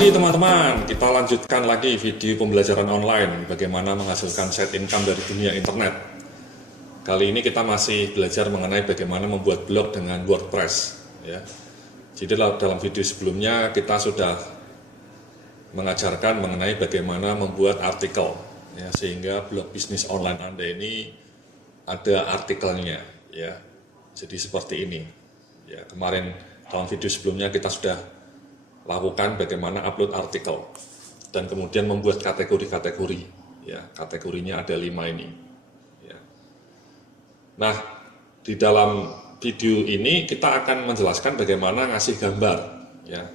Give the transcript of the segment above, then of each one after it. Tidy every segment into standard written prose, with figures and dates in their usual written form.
pagi teman-teman, kita lanjutkan lagi video pembelajaran online bagaimana menghasilkan side income dari dunia internet. Kali ini kita masih belajar mengenai bagaimana membuat blog dengan WordPress ya. Jadi dalam video sebelumnya kita sudah mengajarkan mengenai bagaimana membuat artikel ya, sehingga blog bisnis online Anda ini ada artikelnya ya. Jadi seperti ini ya. Kemarin dalam video sebelumnya kita sudah lakukan bagaimana upload artikel dan kemudian membuat kategori-kategori ya, kategorinya ada 5 ini ya. Nah, di dalam video ini kita akan menjelaskan bagaimana ngasih gambar ya.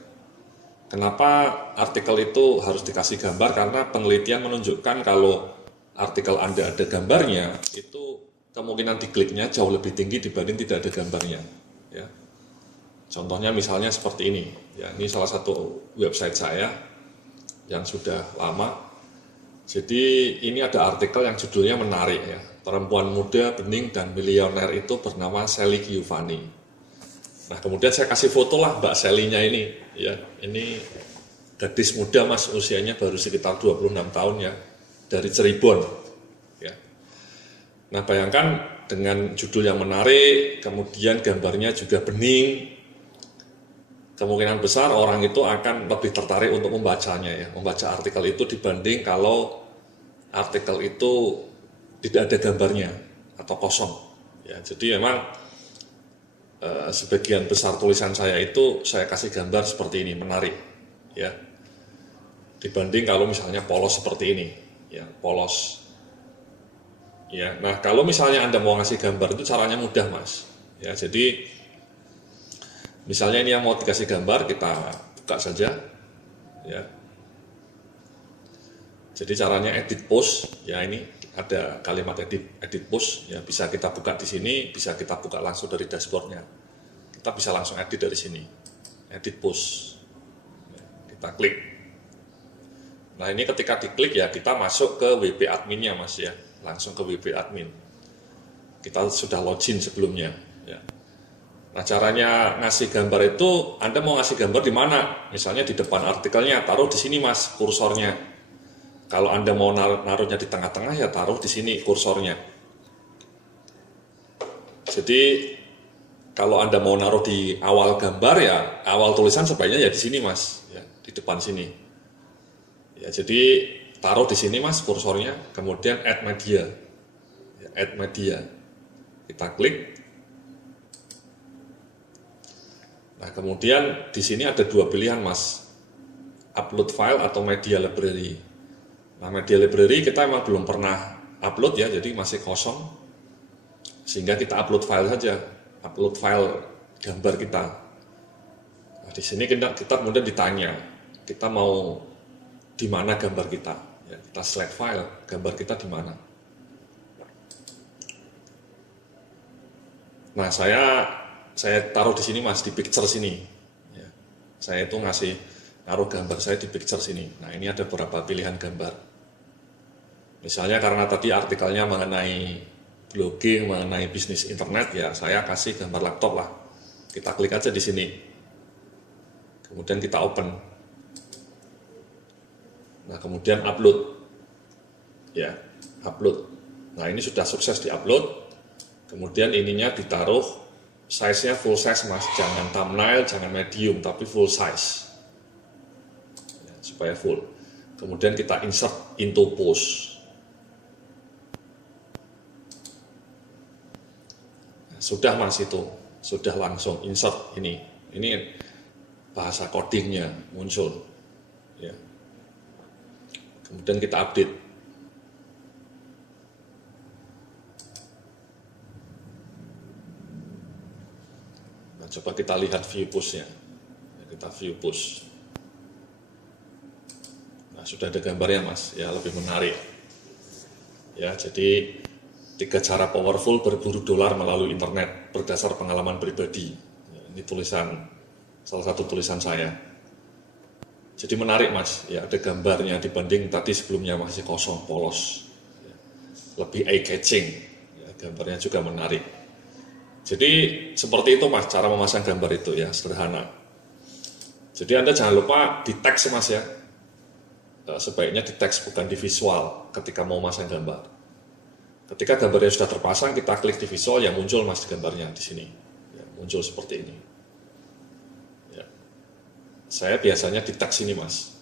Kenapa artikel itu harus dikasih gambar? Karena penelitian menunjukkan kalau artikel Anda ada gambarnya, itu kemungkinan dikliknya jauh lebih tinggi dibanding tidak ada gambarnya ya. Contohnya misalnya seperti ini, ya, ini salah satu website saya yang sudah lama. Jadi ini ada artikel yang judulnya menarik ya, perempuan muda, bening dan milioner itu bernama Sally Giovanni. Nah kemudian saya kasih foto lah Mbak Sally-nya ini, ya, ini gadis muda mas, usianya baru sekitar 26 tahun ya, dari Cirebon. Ya. Nah bayangkan dengan judul yang menarik, kemudian gambarnya juga bening. Kemungkinan besar orang itu akan lebih tertarik untuk membacanya ya, membaca artikel itu dibanding kalau artikel itu tidak ada gambarnya atau kosong. Ya, jadi memang sebagian besar tulisan saya itu saya kasih gambar seperti ini, menarik ya. Dibanding kalau misalnya polos seperti ini, ya, polos. Ya, nah kalau misalnya Anda mau ngasih gambar itu caranya mudah mas. Ya, jadi misalnya ini yang mau dikasih gambar, kita buka saja ya. Jadi caranya edit post ya, ini ada kalimat edit post ya, bisa kita buka di sini, bisa kita buka langsung dari dashboardnya. Kita bisa langsung edit dari sini, edit post ya, kita klik. Nah ini ketika diklik ya, kita masuk ke WP adminnya mas ya, langsung ke WP admin. Kita sudah login sebelumnya ya. Nah caranya ngasih gambar itu, Anda mau ngasih gambar di mana? Misalnya di depan artikelnya, taruh di sini mas kursornya. Kalau Anda mau naruhnya di tengah-tengah ya taruh di sini kursornya. Jadi kalau Anda mau naruh di awal gambar ya, awal tulisan sebaiknya ya di sini mas, ya, di depan sini. Ya jadi taruh di sini mas kursornya, kemudian add media, ya, add media. Kita klik. Nah, kemudian di sini ada dua pilihan mas, upload file atau media library. Nah, media library kita memang belum pernah upload ya, jadi masih kosong. Sehingga kita upload file saja, upload file gambar kita. Nah, di sini kita kemudian ditanya, kita mau di mana gambar kita? Ya, kita select file, gambar kita di mana? Nah, saya taruh di sini mas, di picture sini ya. Saya itu naruh gambar saya di picture sini. Nah ini ada beberapa pilihan gambar. Misalnya karena tadi artikelnya mengenai blogging, mengenai bisnis internet ya, saya kasih gambar laptop lah. Kita klik aja di sini, kemudian kita open. Nah kemudian upload ya, upload. Nah ini sudah sukses di upload. Kemudian ininya ditaruh, size-nya full size mas, jangan thumbnail, jangan medium, tapi full size ya, supaya full. Kemudian kita insert into post. Nah, sudah mas, itu sudah langsung insert ini bahasa codingnya muncul ya. Kemudian kita update. Coba kita lihat view push-nya. Kita view push. Nah, sudah ada gambarnya mas, ya lebih menarik. Ya, jadi 3 cara powerful berburu dolar melalui internet berdasar pengalaman pribadi. Ya, ini salah satu tulisan saya. Jadi menarik mas, ya ada gambarnya dibanding tadi sebelumnya masih kosong, polos. Ya, lebih eye-catching, ya, gambarnya juga menarik. Jadi seperti itu mas, cara memasang gambar itu ya, sederhana. Jadi Anda jangan lupa di teks Mas ya. Sebaiknya di teks bukan di visual ketika mau masang gambar. Ketika gambarnya sudah terpasang, kita klik di visual, yang muncul Mas gambarnya di sini. Ya, muncul seperti ini. Ya. Saya biasanya di teks ini Mas.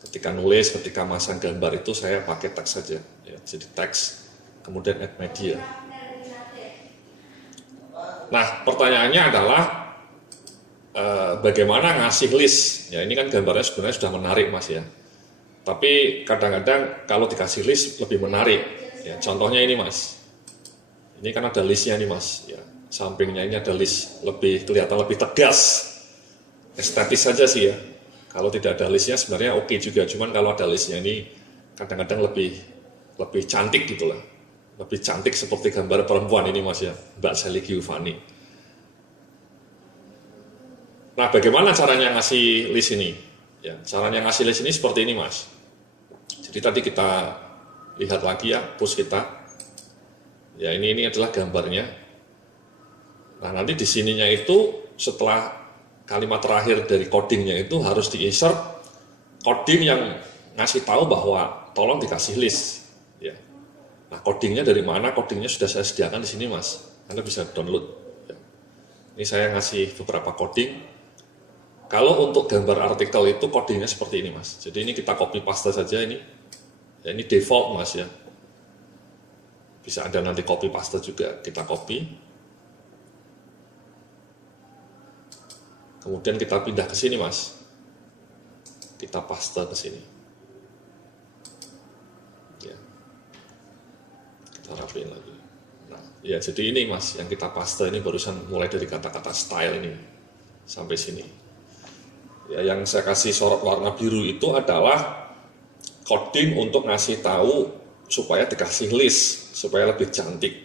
Ketika nulis, ketika masang gambar itu saya pakai teks saja. Ya, jadi teks, kemudian add media. Nah, pertanyaannya adalah bagaimana ngasih list? Ya, ini kan gambarnya sebenarnya sudah menarik Mas ya. Tapi kadang-kadang kalau dikasih list lebih menarik. Ya, contohnya ini Mas. Ini kan ada listnya nih Mas. Ya, sampingnya ini ada list, lebih kelihatan lebih tegas. Estetis saja sih ya. Kalau tidak ada listnya sebenarnya oke juga. Cuman kalau ada listnya ini kadang-kadang lebih cantik gitu lah. Lebih cantik seperti gambar perempuan ini Mas ya, Mbak Sally Giovanni. Nah, bagaimana caranya ngasih list ini? Ya, caranya ngasih list ini seperti ini Mas. Jadi tadi kita lihat lagi ya, push kita. Ya, ini adalah gambarnya. Nah, nanti di sininya itu setelah kalimat terakhir dari codingnya itu harus di-insert coding yang ngasih tahu bahwa tolong dikasih list. Ya. Nah, codingnya dari mana? Codingnya sudah saya sediakan di sini Mas. Anda bisa download. Ya. Ini saya ngasih beberapa coding. Kalau untuk gambar artikel itu codingnya seperti ini Mas. Jadi ini kita copy paste saja ini. Ya, ini default Mas ya. Bisa Anda nanti copy paste juga. Kita copy. Kemudian kita pindah ke sini Mas. Kita paste ke sini. Ya. Kita rapiin lagi. Nah, ya jadi ini Mas yang kita paste ini barusan mulai dari kata-kata style ini sampai sini. Ya, yang saya kasih sorot warna biru itu adalah coding untuk ngasih tahu supaya dikasih list, supaya lebih cantik.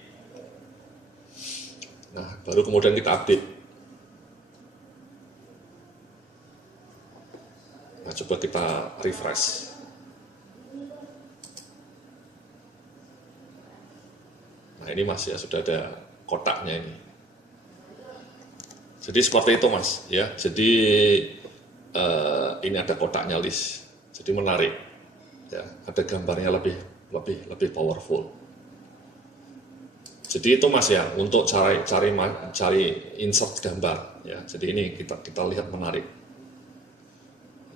Nah, baru kemudian kita update. Nah, coba kita refresh. Nah, ini Mas ya, sudah ada kotaknya ini. Jadi seperti itu Mas ya. Jadi ini ada kotaknya list. Jadi menarik. Ya, ada gambarnya lebih powerful. Jadi itu Mas ya, untuk cari insert gambar ya. Jadi ini kita lihat menarik.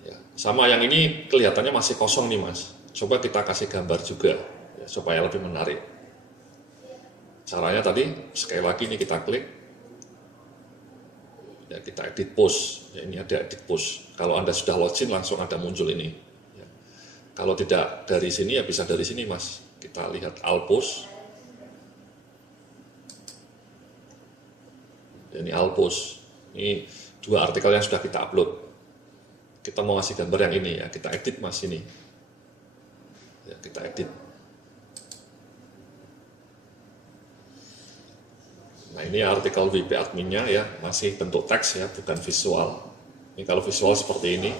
Ya, sama yang ini kelihatannya masih kosong nih Mas. Coba kita kasih gambar juga ya, supaya lebih menarik. Caranya tadi sekali lagi ini kita klik. Ya, kita edit post. Ya, ini ada edit post. Kalau Anda sudah login langsung ada muncul ini. Kalau tidak dari sini ya bisa dari sini Mas. Kita lihat all post. Ini all post. Ini dua artikel yang sudah kita upload. Kita mau ngasih gambar yang ini ya, kita edit Mas ini. Ya, kita edit. Nah, ini artikel WP adminnya ya, masih bentuk teks ya, bukan visual. Ini kalau visual seperti ini.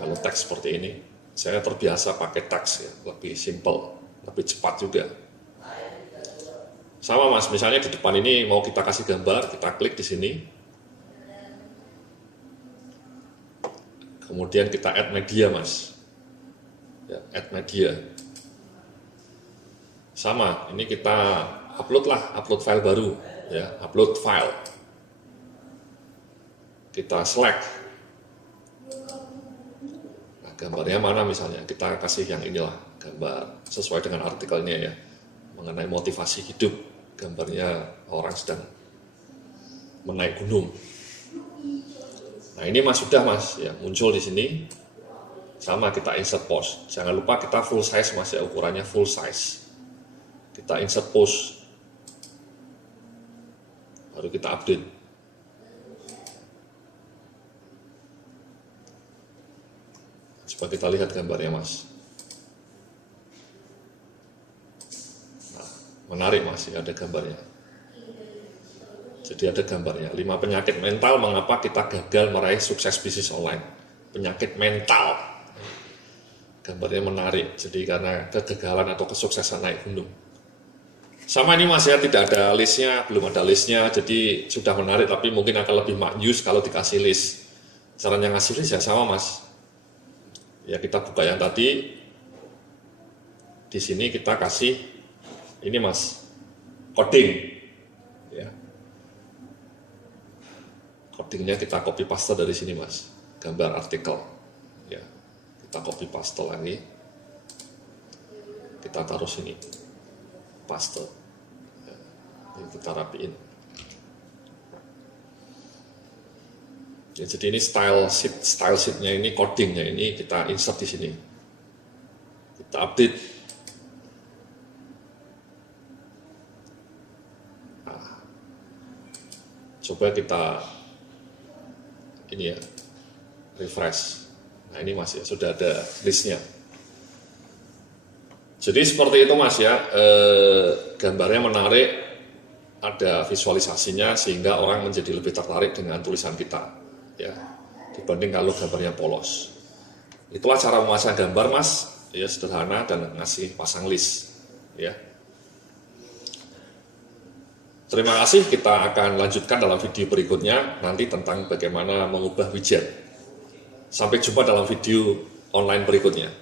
Kalau teks seperti ini, saya terbiasa pakai teks ya, lebih simple, lebih cepat juga. Sama Mas, misalnya di depan ini mau kita kasih gambar, kita klik di sini. Kemudian kita add media Mas. Ya, add media. Sama, ini kita upload file baru, ya, upload file. Kita select. Gambarnya mana misalnya, kita kasih yang inilah, gambar sesuai dengan artikelnya ya, mengenai motivasi hidup, gambarnya orang sedang menaik gunung. Nah ini Mas sudah Mas, ya muncul di sini, sama kita insert post, jangan lupa kita full size Mas ya, ukurannya full size. Kita insert post, baru kita update. Coba kita lihat gambarnya Mas. Nah, menarik Mas, ya ada gambarnya. Jadi ada gambarnya, 5 penyakit mental mengapa kita gagal meraih sukses bisnis online. Penyakit mental. Gambarnya menarik, jadi karena kegagalan atau kesuksesan naik gunung. Sama ini Mas ya, tidak ada listnya, belum ada listnya, jadi sudah menarik tapi mungkin akan lebih maknyus kalau dikasih list. Caranya ngasih list ya sama mas. Ya kita buka yang tadi. Di sini kita kasih ini mas, coding. Ya. Codingnya kita copy paste dari sini mas, gambar artikel. Ya. Kita copy paste lagi. Kita taruh sini, paste. Ya. Ini kita rapiin. Ya, jadi ini style sheetnya ini codingnya ini kita insert di sini, kita update. Nah, coba kita ini ya refresh. Nah ini mas ya sudah ada listnya. Jadi seperti itu mas ya, gambarnya menarik, ada visualisasinya sehingga orang menjadi lebih tertarik dengan tulisan kita. Ya, dibanding kalau gambarnya polos. Itulah cara memasang gambar mas, ya sederhana dan ngasih pasang list. Ya. Terima kasih, kita akan lanjutkan dalam video berikutnya nanti tentang bagaimana mengubah widget. Sampai jumpa dalam video online berikutnya.